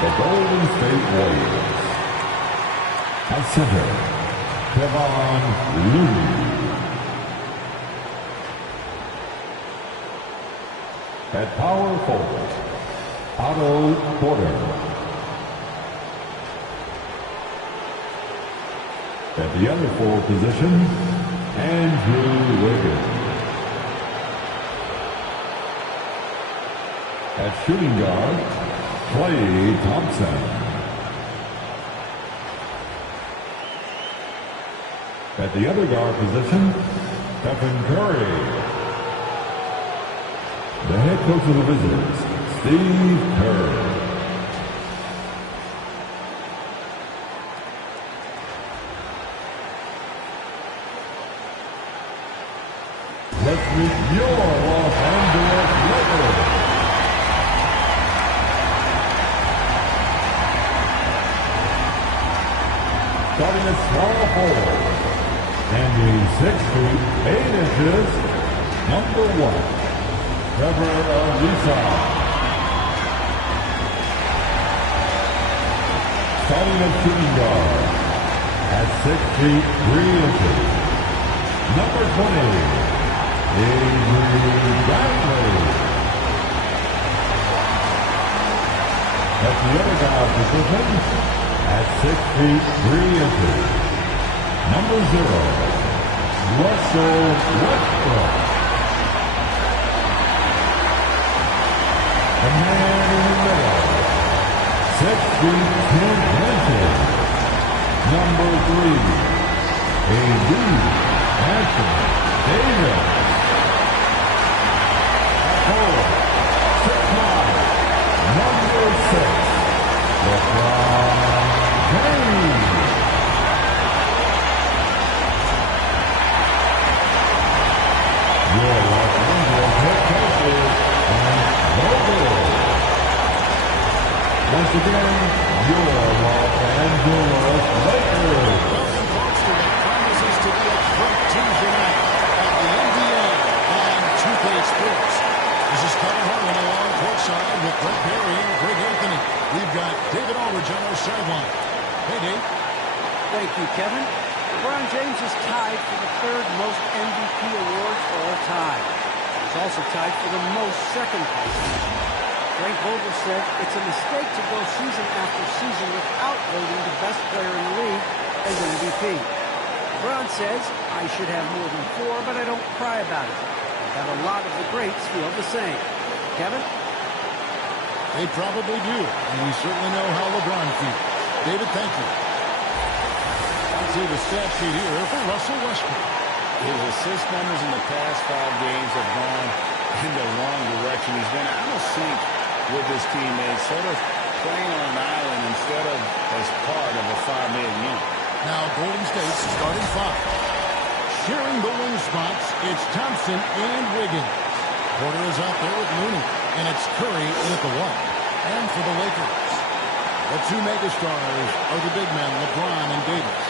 the Golden State Warriors. At center, Kevon Looney. At power forward, Otto Porter. At the other forward position, Andrew Wiggins. At shooting guard, Klay Thompson. At the other guard position, Stephen Curry. The head coach of the visitors, Steve Kerr. Let's meet your Los Angeles Lakers. Starting at small forward, standing 6 feet 8 inches, number 1. Trevor Ariza. Starting at shooting guard at 6 feet 3 inches. Number 20, Avery Bradley. At the other guard position at 6 feet 3 inches. Number 0, Russell Westbrook. The man in the middle, 6 feet 10 inches, number 3, A.D. Anthony Davis. At forward, 6'9", number 6, LeBron James. Your Los Angeles head coaches and once again, your Los Angeles Lakers. Welcome, folks, to what promises to be a great Tuesday night at the NBA on 2K Sports. This is Kevin Harlan along courtside with Brett Perry and Greg Anthony. We've got David Aldridge on our sideline. Hey, Dave. Thank you, Kevin. LeBron James is tied for the 3rd most MVP awards all time. He's also tied for the most second-place. Frank Vogel said it's a mistake to go season after season without voting the best player in the league as MVP. LeBron says, I should have more than 4, but I don't cry about it. I have a lot of the greats feel the same. Kevin? They probably do, and we certainly know how LeBron feels. David, thank you. Let's see the stat sheet here for Russell Westbrook. His assist numbers in the past 5 games have gone in the wrong direction. He's been out of sync with his teammates, sort of playing on an island instead of as part of a 5-man unit. Now Golden State's starting 5. Sharing the wing spots, it's Thompson and Wiggins. Porter is out there with Looney, and it's Curry in at the 1. And for the Lakers, the 2 megastars are the big men, LeBron and Davis.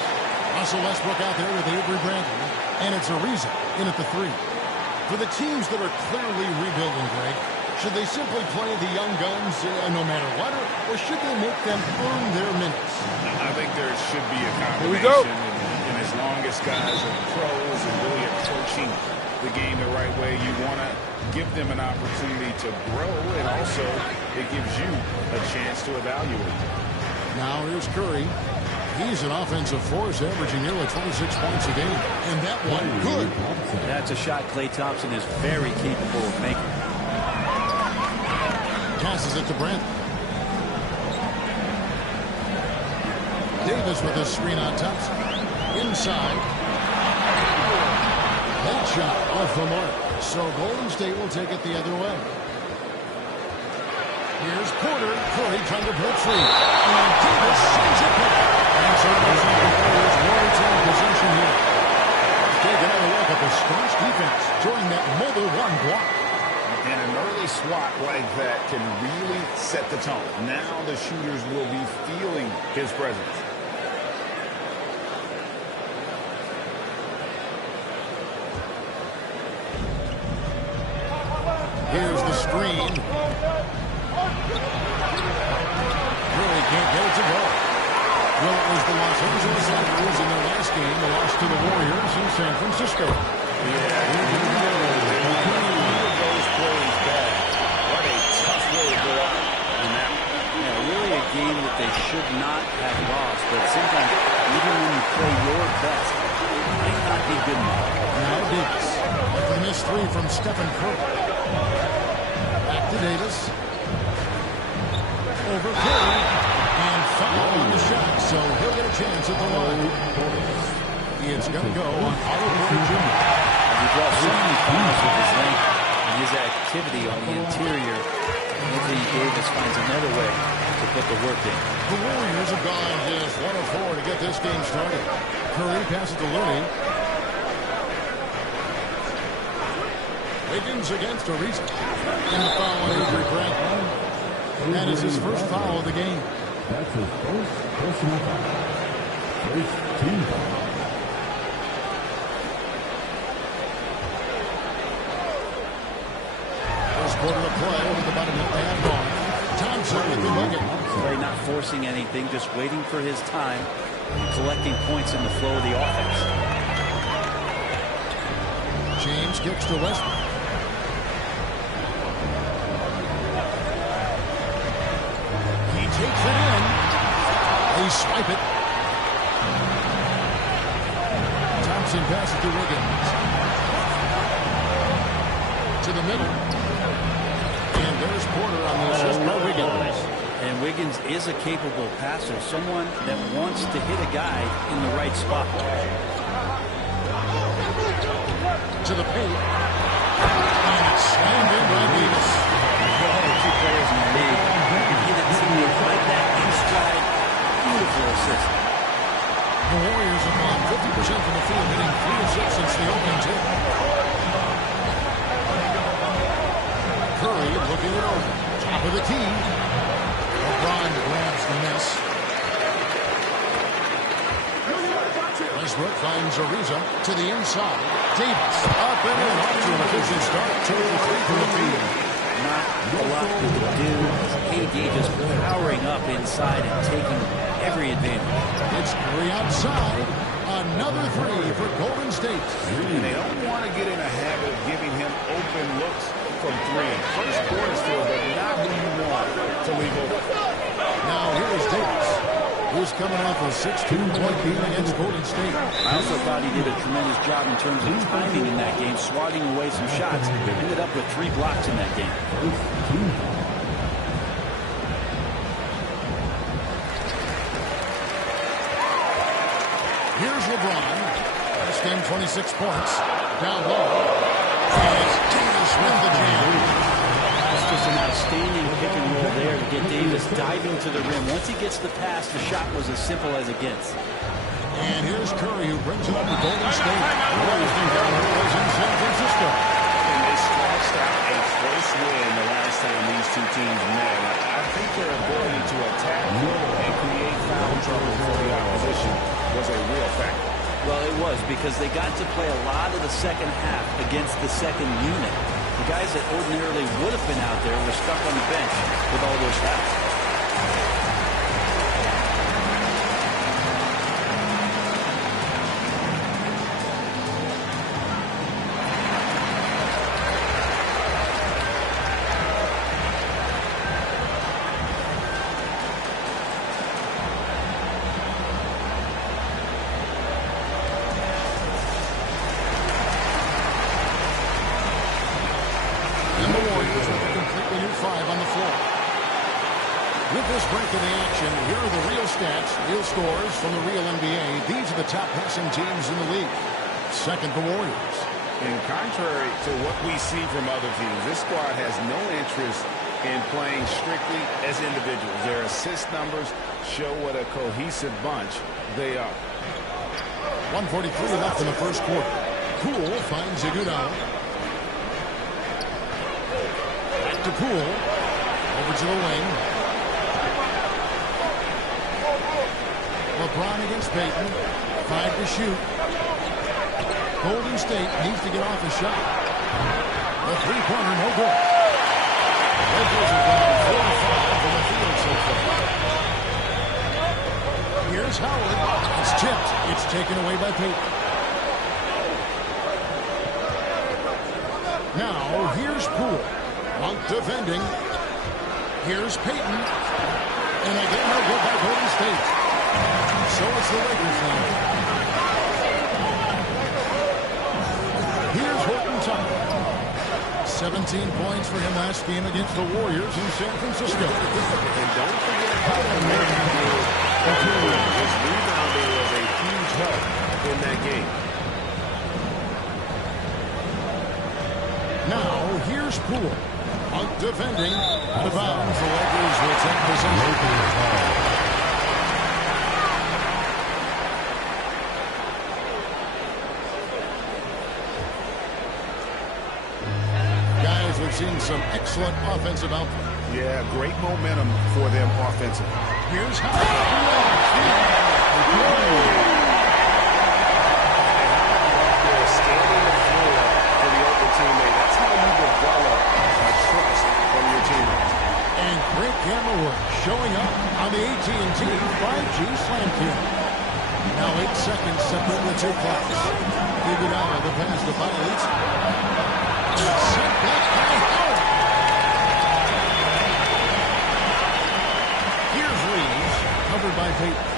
Russell Westbrook out there with Avery Bradley, and it's Ariza in at the 3. For the teams that are clearly rebuilding, Greg, should they simply play the young guns no matter what, or should they make them earn their minutes? I think there should be a combination. And as long as guys are pros and really approaching the game the right way, you want to give them an opportunity to grow, and also it gives you a chance to evaluate. Now here's Curry. He's an offensive force, averaging nearly 26 points a game. And that one, good. That's a shot Klay Thompson is very capable of making. Passes it to Brent. Davis with a screen on Thompson. Inside. That shot off the mark. So Golden State will take it the other way. Here's Porter. Curry trying to break free. And Davis sends it back. And so there's one possession here. Let's take another look at the Spurs defense during that mobile 1 block. And an early swat like that can really set the tone. Now the shooters will be feeling his presence. Here's the screen. San Francisco. Those plays back. What a tough way to go out in that one. Yeah, really a game that they should not have lost, but sometimes even when you play your best, it might not be good enough. Now Davis. After the missed three from Stephen Curry. Back to Davis. Over Curry. And foul on the shot, so he'll get a chance at the line. It's going to go on Otto Porter Jr. He brought so many fouls with his length and his activity on the interior. Anthony Davis finds another way to put the work in. The Warriors have gone just 1 of 4 to get this game started. Curry passes to Looney. Wiggins against Ariza. And the foul on Avery Bradley. That is his first foul of the game. That's his first personal foul. First team foul. First quarter of play with about a minute and a half gone. Thompson with the bucket. Play not forcing anything, just waiting for his time, collecting points in the flow of the offense. James kicks to Westbrook. He takes it in. They swipe it. Thompson passes to Wiggins. To the middle. And there's Porter on the assist by Wiggins. And Wiggins is a capable passer, someone that wants to hit a guy in the right spot. To the paint. And it's slammed in by Davis. Two players in the league can hit a teammate like that in stride. Beautiful assist. The Warriors have gone 50% from the field, hitting 3 of 6 since the opening tip. Curry looking it over. Top of the key. LeBron grabs the miss. Westbrook finds Ariza to the inside. Davis up and in. Off to an efficient start. 2 of 3 from the field. Not a lot he could do. AD just powering up inside and taking every advantage. It's Curry outside. Another 3 for Golden State. And they don't want to get in a habit of giving him open looks from 3. First quarter still, but not who you want to leave open. Now here's Davis, who's coming off a 16-point game against Golden State. I also thought he did a tremendous job in terms of timing in that game, swatting away some shots. Ended up with 3 blocks in that game. Here's LeBron. This game 26 points. Down low. And it's Davis with the jam. That's just an outstanding pick and roll there to get Davis diving to the rim. Once he gets the pass, the shot was as simple as it gets. And here's Curry, who brings it up to Golden State. The Warriors encounter was in San Francisco. And they scratched out a close win the last time these two teams met. I think their ability to attack and create foul trouble for the opposition was a real factor. Well, it was, because they got to play a lot of the second half against the second unit. The guys that ordinarily would have been out there were stuck on the bench with all those fouls. From the real NBA, these are the top passing teams in the league. Second, the Warriors. And contrary to what we see from other teams, this squad has no interest in playing strictly as individuals. Their assist numbers show what a cohesive bunch they are. 1:43 left in the first quarter. Poole finds Iguodala. Back to Poole. Over to the wing. LeBron against Payton. 5 to shoot. Golden State needs to get off a shot. The three-pointer, no good. Lakers have gone 4 of 5 from the field so far. Here's Howard. It's tipped. It's taken away by Payton. Now, here's Poole. Monk defending. Here's Payton. And again, they'll go by Golden State. So it's the Lakers now. Here's Horton Tucker. 17 points for him last game against the Warriors in San Francisco. And don't forget about the man. His rebounding was a huge help in that game. Now, here's Poole. Monk defending. Out of bounds. The Lakers will take possession. Guys, we've seen some excellent offensive output. Yeah, great momentum for them offensively. Here's Howard. Scanning the floor for the open teammate. That's how you develop trust from your teammates. And great camera work showing up on the AT&T 5G Slam Cam. Now 8 seconds separate the two clocks. Iguodala, the pass to Biles. Set back by Howard. Here's Reeves, covered by Payton.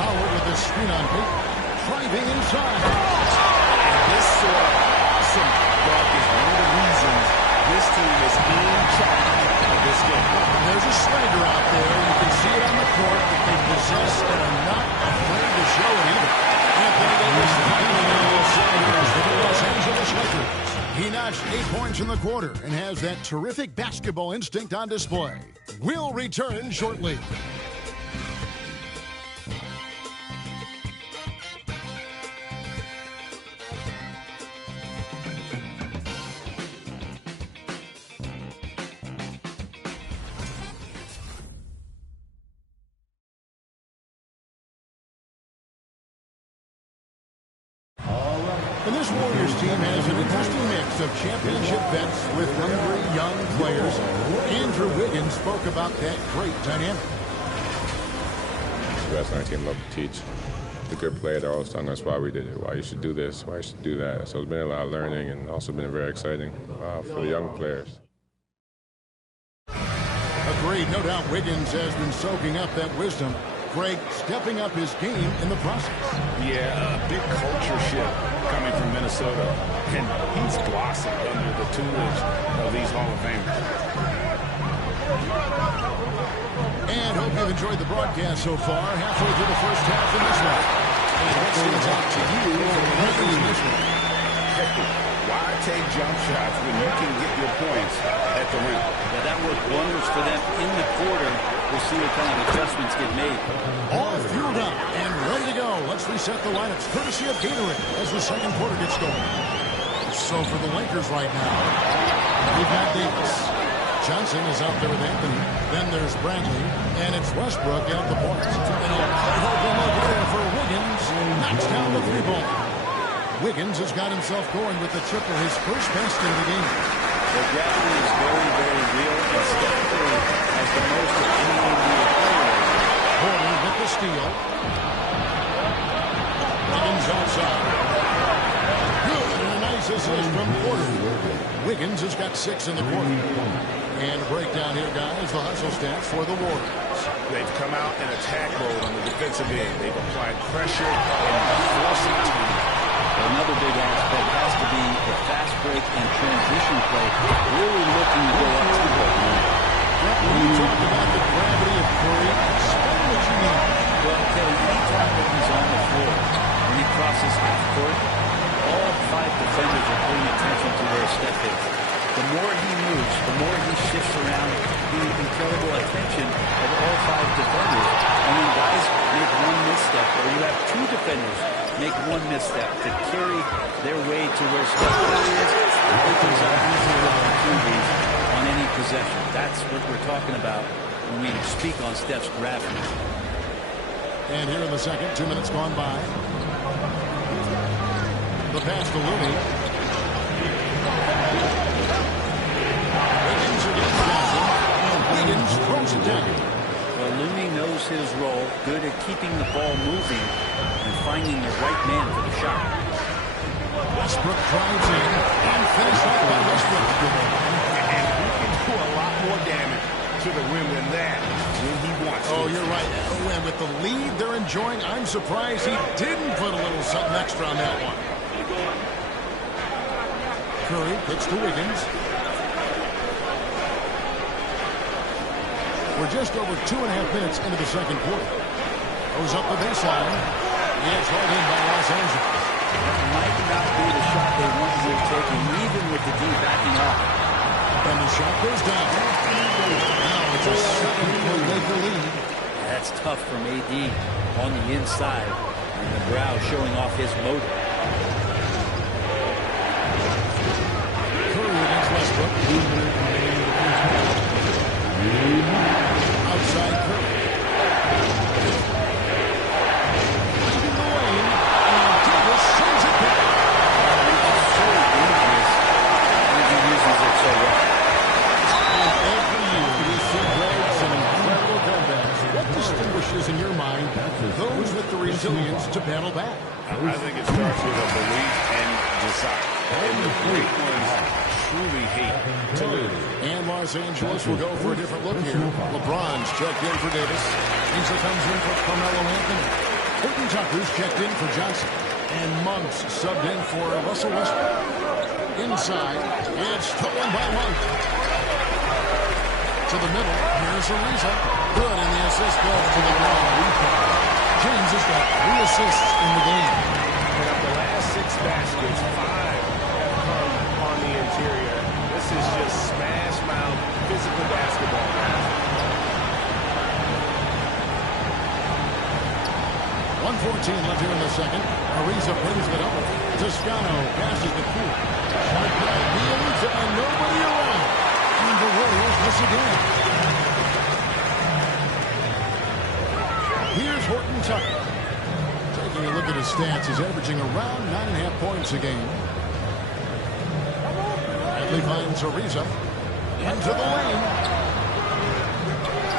Howard with the screen on Payton. Driving inside. This sort of awesome block is one of the reasons this team is in charge of this game. There's a swagger out there. You can see it on the court that they possess and are not afraid to show it either. Anthony Davis finally for the Los Angeles Lakers. He notched 8 points in the quarter and has that terrific basketball instinct on display. We'll return shortly. And this Warriors team has an interesting mix of championship vets with hungry young players. Andrew Wiggins spoke about that great dynamic. The best on our team love to teach. The good player, they're always telling us why we did it, why you should do this, why you should do that. So it's been a lot of learning and also been very exciting for the young players. Agreed. No doubt Wiggins has been soaking up that wisdom. Greg stepping up his game in the process. Yeah, a big culture shift coming from Minnesota. And he's blossomed under the tutelage of these Hall of Famers. And hope you've enjoyed the broadcast so far. Halfway through the first half in this one. And what stands out to you from the Lakers in this one? Why take jump shots when you can get your points at the rim? Yeah, that worked wonders for them in the quarter. We'll see what kind of adjustments get made. All fueled up and ready to go. Let's reset the lineups courtesy of Gatorade as the second quarter gets going. So for the Lakers right now, we've got Davis. Johnson is out there with Anthony. Then there's Bradley. And it's Westbrook at the point. And a wide open look there for Wiggins. Knocks down the 3-ball. Wiggins has got himself going with the triple, his first best in the game. The gravity is very, very real, and Steph Curry has the most of any NBA player. Porter with the steal. Wiggins outside. Good, and a nice assist from Porter. Wiggins has got 6 in the quarter. And a breakdown here, guys, the hustle stats for the Warriors. They've come out in attack mode on the defensive end. They've applied pressure and forcing time. Another big aspect has to be the fast break and transition play. Really looking to go up tempo. When you talk about the gravity of Curry, explain what you mean. Well, Kelly, anytime that he's on the floor, when he crosses half court, all 5 defenders are paying attention to where Steph is. The more he moves, the more he shifts around, the incredible attention of all 5 defenders. And when guys make one misstep, or you have 2 defenders make one misstep to carry their way to where Steph Curry is, it opens up easier opportunities on any possession. That's what we're talking about when we speak on Steph's gravity. And here in the second, 2 minutes gone by. The pass to Looney. Wiggins against Johnson. And Wiggins throws it down. Well, Looney knows his role, good at keeping the ball moving and finding the right man for the shot. Westbrook drives in and finished off by Westbrook. And he can do a lot more damage to the rim than that when he wants to. Oh, you're right. Oh, and with the lead they're enjoying, I'm surprised he didn't put a little something extra on that one. Curry gets to Wiggins. We're just over 2.5 minutes into the second quarter. Goes up the baseline. It's right in by Los Angeles. That might not be the shot they wanted to take, even with the D backing up. And the shot goes down. Now it's a 7-point Laker lead. That's tough from AD on the inside. And the brow showing off his motor. Curry against Westbrook. Outside Curry. Leaving the lane. And Davis sends it back. It's so dangerous. And he uses it so well. And every year we see Greg some incredible comebacks. What distinguishes in your mind those with the resilience to battle back? I think it starts with a belief and desire. And the great ones truly hate to lose. And Los Angeles will go for a different look here. LeBron's checked in for Davis. Ainsley comes in for Carmelo Anthony. Horton Tucker's checked in for Johnson. And Monk's subbed in for Russell Westbrook. Inside, it's stolen by Monk. To the middle, here's Ariza. Good, and the assist goes to the ground. James has got 3 assists in the game. And of the last 6 baskets, 5 have come on the interior. This is just smash mouth physical basketball. 1:14 left here in the second. Ariza brings it up. Toscano passes the court. Shot by Bielitsa and nobody around. And the Warriors miss again. Here's Horton Tucker. Taking a look at his stats, he's averaging around 9.5 points a game. Bradley finds Ariza. Into the lane.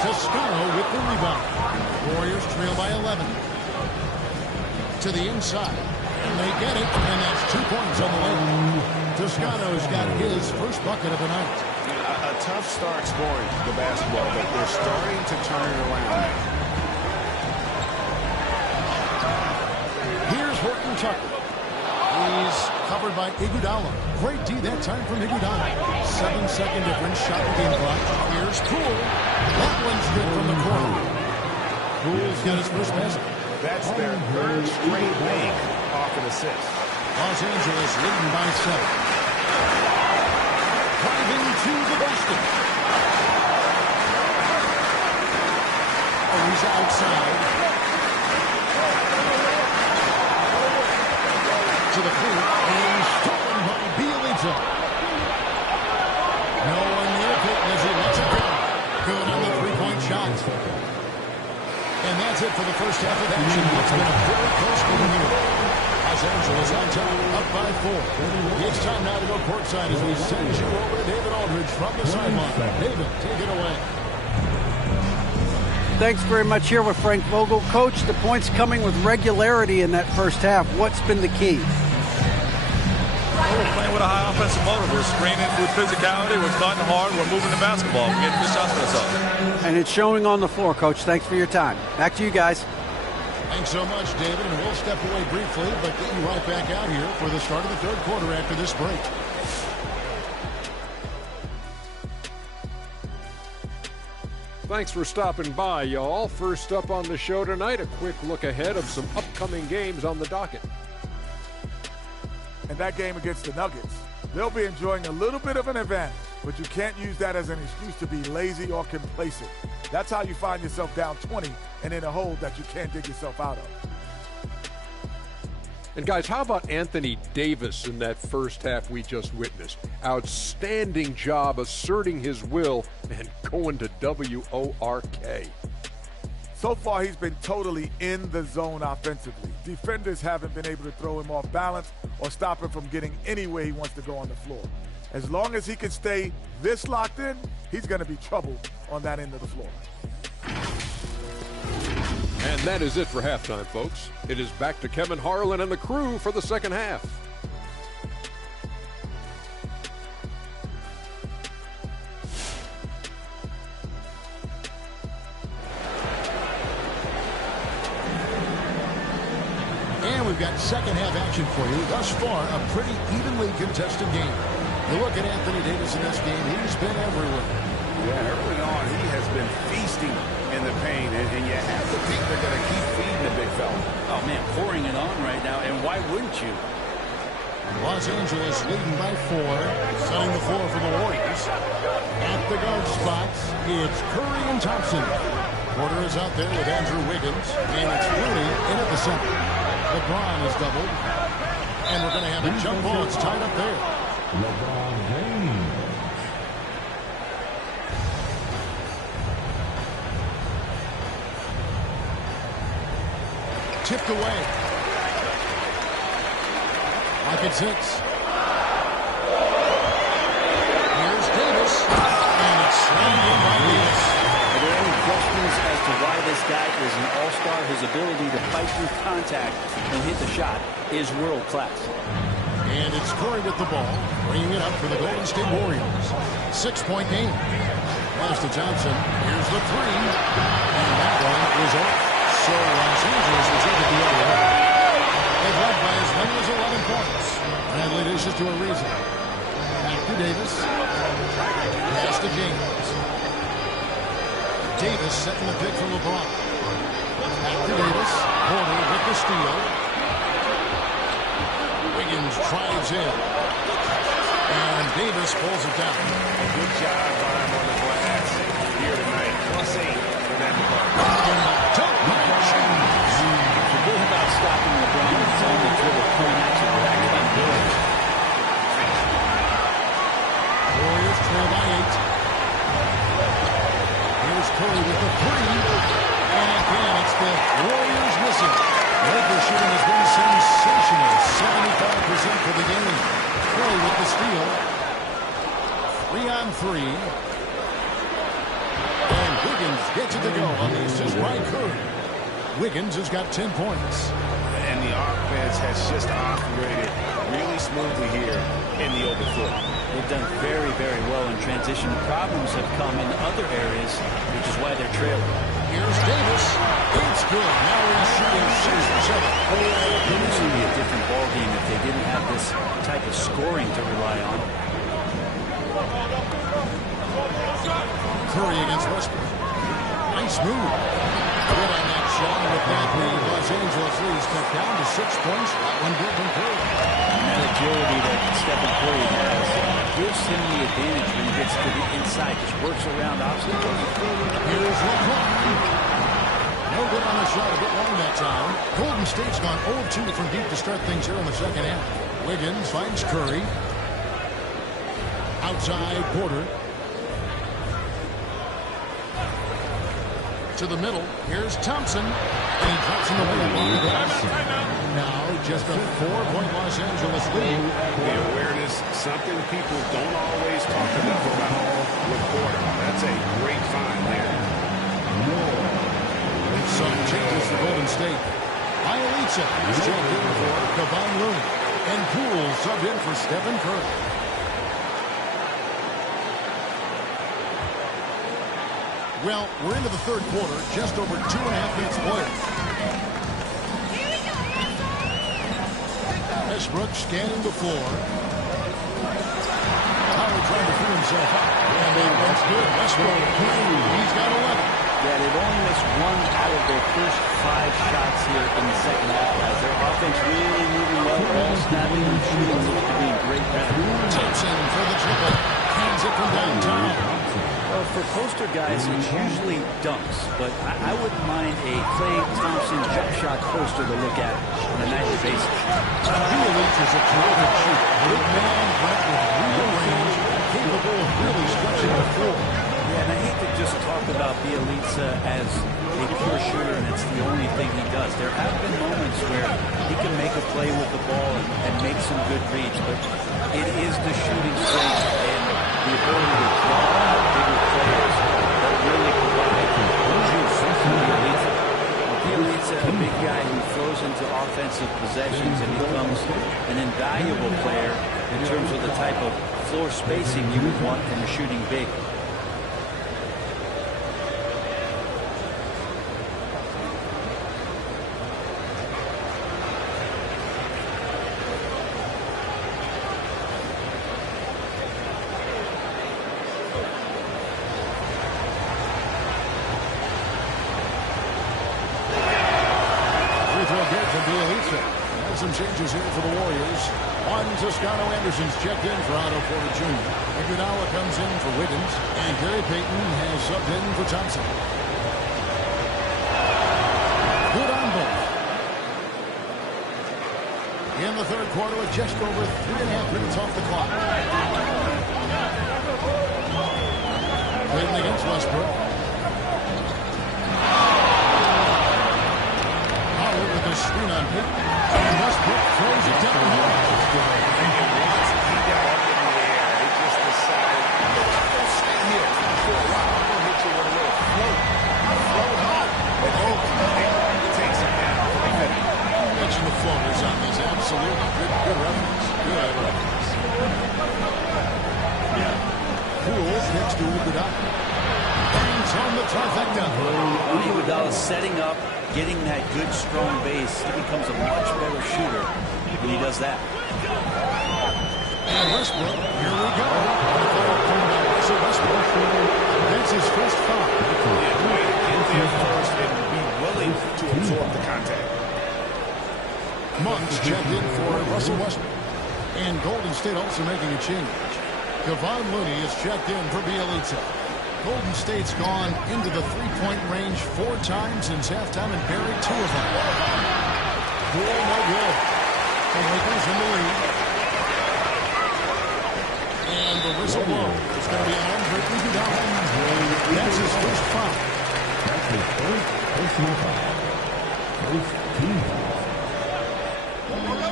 Toscano with the rebound. Warriors trail by 11. To the inside. And they get it, and that's 2 points on the lane. Toscano's got his first bucket of the night. A tough start scoring the basketball, but they're starting to turn it around. Here's Horton Tucker. He's covered by Iguodala. Great D that time from Iguodala. 7-second difference, shot the game clock. Here's Poole. That one's good from the corner. Poole's got his first basket. That's their 3rd straight bank off an assist. Los Angeles leading by 7. Driving to the basket. Ariza outside. To the paint, and stolen by Bielitsa. No one near Peyton as he lets it go. Good on the 3-point shot. And that's it for the first half of action. It's been a very close game here. Los Angeles on top, up by 4. It's time now to go courtside as we send you over to David Aldridge from the sideline. David, take it away. Thanks very much here with Frank Vogel. Coach, the points coming with regularity in that first half. What's been the key? We're playing with a high offensive motor. We're screening with physicality. We're cutting hard. We're moving the basketball. We're getting good shots for ourselves. And it's showing on the floor, Coach. Thanks for your time. Back to you guys. Thanks so much, David. And we'll step away briefly, but get you right back out here for the start of the third quarter after this break. Thanks for stopping by, y'all. First up on the show tonight, a quick look ahead of some upcoming games on the docket. And that game against the Nuggets, they'll be enjoying a little bit of an advantage, but you can't use that as an excuse to be lazy or complacent. That's how you find yourself down 20 and in a hole that you can't dig yourself out of. And guys, how about Anthony Davis in that first half we just witnessed? Outstanding job asserting his will and going to WORK. So far, he's been totally in the zone offensively. Defenders haven't been able to throw him off balance or stop him from getting anywhere he wants to go on the floor. As long as he can stay this locked in, he's going to be trouble on that end of the floor. And that is it for halftime, folks. It is back to Kevin Harlan and the crew for the second half. we've got second half action for you. Thus far, a pretty evenly contested game. You look at Anthony Davis in this game, he's been everywhere. Yeah, early on, he has been feasting in the paint, and you have to think they're going to keep feeding the big fella. Oh, man, pouring it on right now, and why wouldn't you? Los Angeles leading by 4, setting the floor for the Warriors. At the guard spots, it's Curry and Thompson. Porter is out there with Andrew Wiggins, and it's Rooney in at the center. LeBron is doubled, and we're going to have a jump ball. It's tied up there. LeBron James. Tipped away. Like it's hits. Here's Davis, and it's slammed in by Davis. Are there any questions as to why this guy is an all-star? His ability to fight through contact and hit the shot is world-class. And it's Curry with the ball, bringing it up for the Golden State Warriors. 6-point game. Pass to Thompson. Here's the three. And that one is off. So Los Angeles will take it the other way. They've led by as many as 11 points. Bradley dishes to a reason. Back to Davis. Pass to James. Davis setting the pick for LeBron. Back to Davis. Porter with the steal. Wiggins drives in. And Davis pulls it down. Good job by him on the glass here tonight. +8 for that department. Forget about stopping LeBron and telling the dribble coming at you. Back by Williams. Warriors trail by 8. Here's Curry with the three. And again, it's the Warriors missing. Lakers shooting has been sensational. 75% for the game. Curry with the steal. 3-on-3. And Wiggins gets it to go on the assist by Curry. Wiggins has got 10 points. And the offense has just operated really smoothly here in the open floor. They've done very, very well in transition. Problems have come in other areas, which is why they're trailing. Here's Davis. It's good. Now he's shooting 6 for 7. This would be a different ballgame if they didn't have this type of scoring to rely on. Curry against Westbrook. Nice move. Good on that shot. And with that, the Los Angeles leads cut down to 6 points. That one good from Curry. And that agility that Stephen Curry has gives him the advantage when he gets to the inside. Just works around obstacles. Here's LeBron. No good on the shot. A bit long that time. Golden State's gone 0-2 from deep to start things here in the second half. Wiggins finds Curry. Outside Porter. To the middle. Here's Thompson. And he drops in the middle on the glass. Now just a 4-point Los Angeles lead. The awareness, something people don't always talk enough about with Porter. That's a great find there. Some changes for Golden State. Bielitsa is checked in for Kevon Looney. And Poole subbed in for Stephen Curry. Well, we're into the third quarter, just over 2.5 minutes played. Westbrook scanning the floor. Howard trying to free himself out. And that's good. Westbrook, he's got 11. Yeah, they've only missed 1 out of their first 5 shots here in the second half, guys. Their offense really moving well. Ball snapping and shooting seems to be in great pattern. Thompson for the triple. Hands it from downtown. Well, for poster guys, it's usually dunks, but I wouldn't mind a Klay Thompson jump shot poster to look at on a nightly basis. Bielitsa is a terrific shooter. Big man, but with real range, capable of really stretching the floor. Yeah, and I hate to just talk about Bielitsa as a pure shooter and it's the only thing he does. There have been moments where he can make a play with the ball and make some good reads, but it is the shooting strength and the ability to draw out bigger players that really provide juice to Bielitsa. Bielitsa, a big guy who throws into offensive possessions and becomes an invaluable player in terms of the type of floor spacing you would want from a shooting big. Bjelica. And some changes here for the Warriors. Juan Toscano Anderson's checked in for Otto Porter Jr. Iguodala comes in for Wiggins. And Gary Payton has subbed in for Thompson. Good on both. In the third quarter with just over 3.5 minutes off the clock. Payton against Westbrook. Howard with the screen on Payton. And Westbrook throws it down the middle. He got up in the air. He just decided, I'm going to stay here for a while. I'm going to hit you with a little float. Float home. It takes him down. You mentioned the floaters on this. Absolutely. Good reference. Good reference. Poole next to Iguodala. Bangs on the trifecta. Iguodala setting up, getting that good, strong base. He becomes a much better shooter when he does that. And Westbrook, here we go. So Westbrook, that's his first foul. Way to get there first and be willing to absorb the contact. Monk's checked in for Russell Westbrook. And Golden State also making a change. Kevon Looney is checked in for Bjelica. Golden State's gone into the three-point range 4 times since halftime and buried 2 of them. Poole, no good. The Lakers in the lead. And the whistle blows. It's going to be an Andre Iguodala. That's his first foul. That's his first personal foul. First team foul.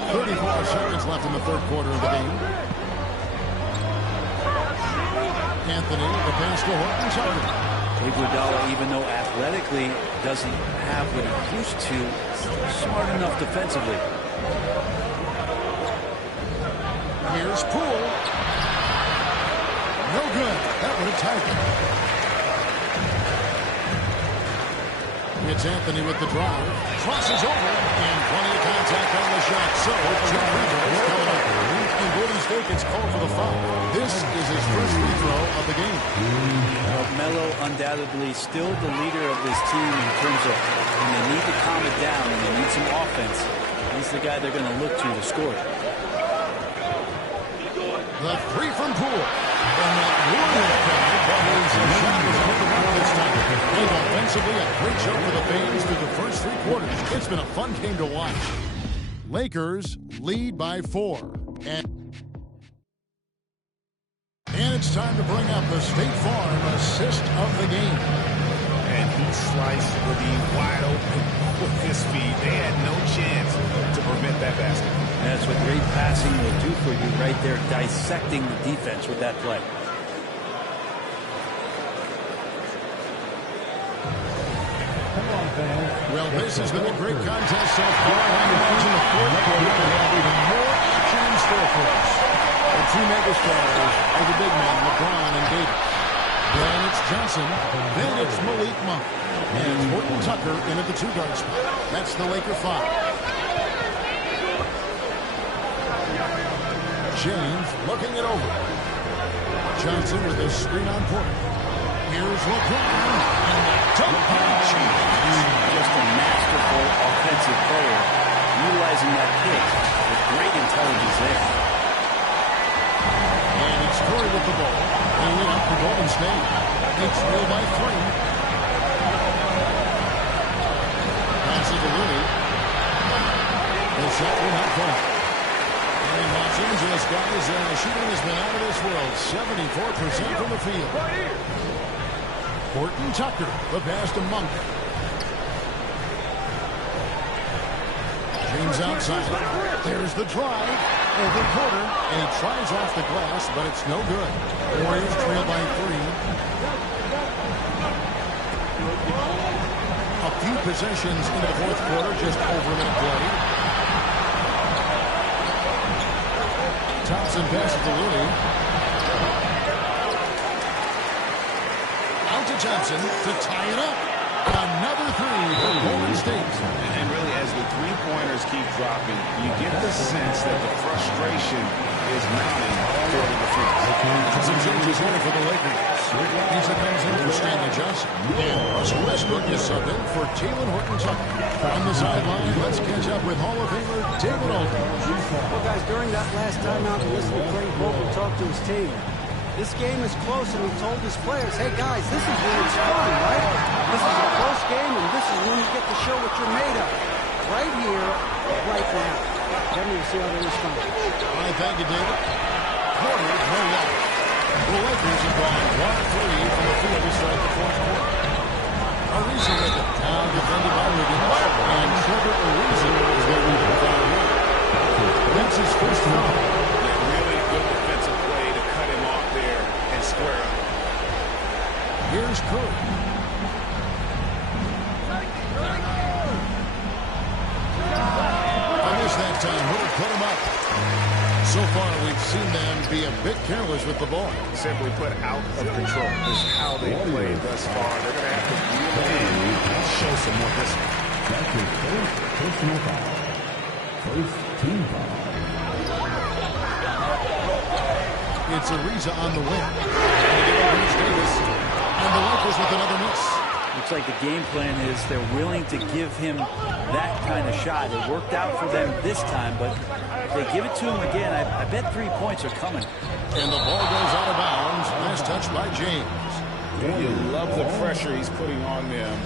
34 seconds left in the third quarter of the game. Anthony, the pass to Horton Tucker. Iguodala, even though athletically doesn't have what he used to, smart enough defensively. Here's Poole. No good. That would have tied it. It's Anthony with the drive. Crosses over. And plenty of contact on the shot. So, 2 free throws coming up. And Golden State gets called for the foul. This is his first free throw of the game. Melo undoubtedly still the leader of this team in terms of when they need to calm it down and they need some offense. He's the guy they're going to look to score. The three from Poole. And that brilliant cover, but his shot was put up this time. And offensively, a great show for the fans through the first 3 quarters. It's been a fun game to watch. Lakers lead by 4. And it's time to bring up the State Farm assist of the game. And he sliced Woody wide open with his feet. They had no chance to prevent that basket. That's what great passing will do for you right there, dissecting the defense with that play. Well, this has been a great contest so far. I imagine the fourth quarter will have even more action in store for us. The 2 megastars are the big men, LeBron and Davis. Then it's Johnson. Then it's Malik Monk. And it's Horton Tucker in at the 2-guard spot. That's the Laker 5. James looking it over. Johnson with a screen on Porter. Here's LeBron. And the dunk by James. Just a masterful offensive player, utilizing that pick with great intelligence there. And it's Curry with the ball. They lead up to Golden State. They trail by 3. Pass it to Looney. The shot will not fall. And Los Angeles guys, shooting has been out of this world. 74% from the field. Horton Tucker, the pass to Monk. James outside. There's the drive. Over Porter. And he tries off the glass, but it's no good. Warriors trail by 3. A few possessions into the fourth quarter, just over a minute played. Thompson passes to Looney. Out to Johnson to tie it up. Another 3 for Golden State. And really, as the three-pointers numbers keep dropping, you get the sense that the frustration is mounting for the defense. Some changes here for the Lakers. Pizza comes in for Stanley Johnson. And Russell Westbrook is subbed in for Talen Horton-Tucker. On the sideline, let's catch up with Hall of Famer David Aldridge. Well, guys, during that last timeout, we listened to Frank Vogel talk to his team. This game is close, and he told his players, hey, guys, this is when it's fun, right? This is a close game, and this is when you get to show what you're made of. Right here, right now. Kevin, we'll see how they respond. All right, thank you, David. Quarter, no left. The Lakers have gone 1-3 from the field to start the fourth quarter. Ariza with it. Now defended by Wiggins. And Trevor Ariza is their rebound foul here. That's his first foul. Really good defensive play to cut him off there and square up. Here's Curry. I missed that time. Woodard put him up. So far, we've seen them be a bit careless with the ball. Simply put, out of control. This is how they played thus far. They're going to have to really show some more discipline. That's his first personal foul. First team foul. It's Ariza on the wing. And they give it to Davis. And the Lakers with another miss. Looks like the game plan is they're willing to give him that kind of shot. It worked out for them this time, but if they give it to him again, I bet 3 points are coming. And the ball goes out of bounds. Nice touch by James. You love the pressure he's putting on them.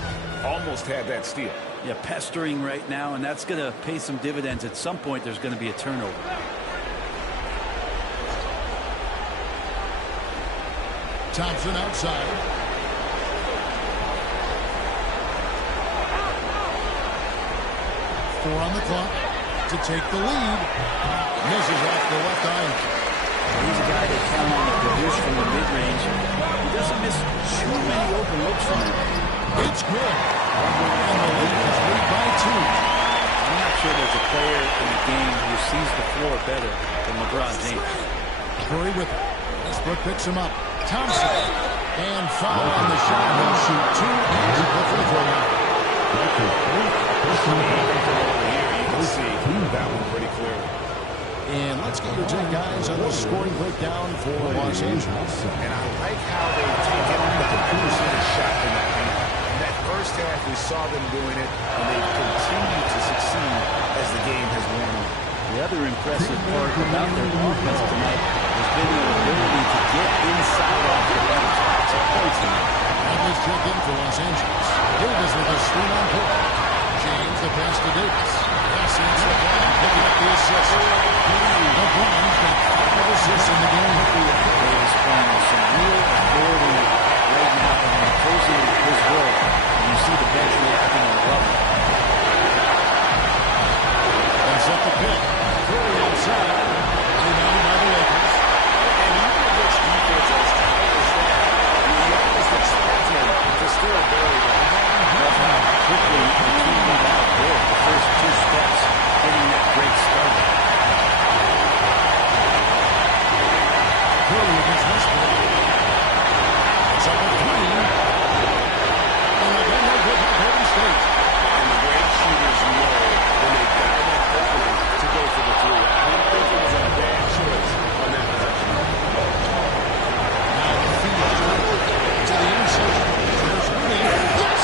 Almost had that steal. Yeah, pestering right now, and that's going to pay some dividends. At some point, there's going to be a turnover. Thompson outside. 4 on the clock to take the lead. Misses off the left eye. He's a guy that count on to produce from the mid-range. He doesn't miss too many open looks from him. It's good. And the Lakers lead by 2. I'm not sure there's a player in the game who sees the floor better than LeBron James. Curry with it. Westbrook picks him up. Thompson. And foul on the shot. He'll shoot 2 and the free throw line. You can see that one pretty clearly. And let's get your take, guys, on the scoring breakdown for Los Angeles. And I like how they've taken the percentage shot in that game. In that first half, we saw them doing it, and they've continued to succeed as the game has worn on. The other impressive part about their offense tonight has been their ability to get inside off the bench. It's a point tonight. And let's check in for Los Angeles. Davis with a screen on court. James the pass to Davis. Passing to LeBron, picking up the assist. LeBron's got 5 assists in the game. Davis playing with some real authority right now and imposing his will. And you see the bench reacting and love it. That's up the pick. Curry outside. Rebounded by the Lakers. And you know which defense as tight as that, you almost expect him to still bury the Love how quickly the team moved out there. The first 2 steps getting that great start. Curry against Westbrook. It's up at 3. And again, no good by Golden State. And the great shooters know when they got enough opening to go for the 3. I didn't think it was a bad choice on that possession. Now the feed to the inside. There's Rudy. Yes!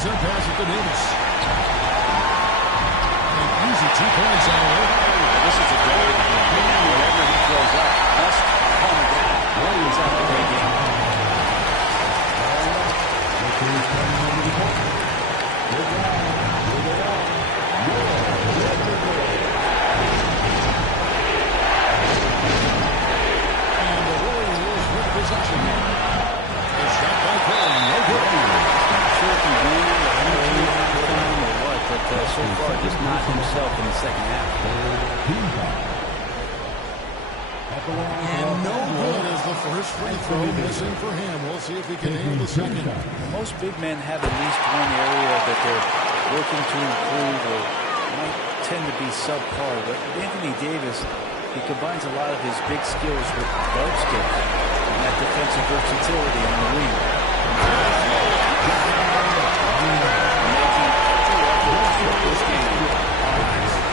He's going to pass it to Davis. An easy 2 points out of it. This is a great game. Whatever he throws up must come down. He's out of the game. And the Warriors with possession. A shot by Curry. No good. Not sure if he won it or how he put on or what, but so far just not himself in the second half. And no good as the first free throw missing for him. We'll see if he can nail the second. Most big men have at least one area that they're working to improve or might tend to be subpar. But Anthony Davis, he combines a lot of his big skills with guard skills and that defensive versatility on the wing. Making 2 efforts this game.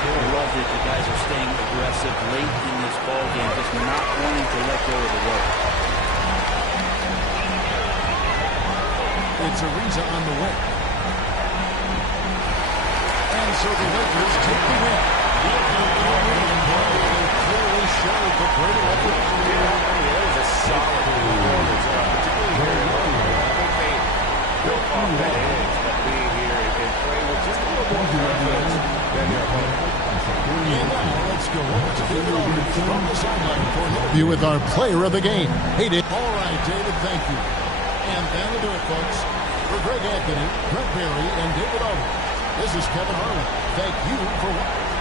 I love that the guys are staying aggressive late in this ball game, just not wanting to let go of the rope. It's Ariza on the way. And so the Lakers take the win. They clearly showed the greater effort. It was a solid performance, particularly here. I think they built off that edge of being here and playing with just a little more confidence than their opponent. And now let's go over to David Aldridge from the sideline for an interview with our player of the game. Hey, Dave. All right, David, thank you. And that'll do it, folks. For Greg Anthony, Brent Barry, and David Aldridge, this is Kevin Harlan. Thank you for watching.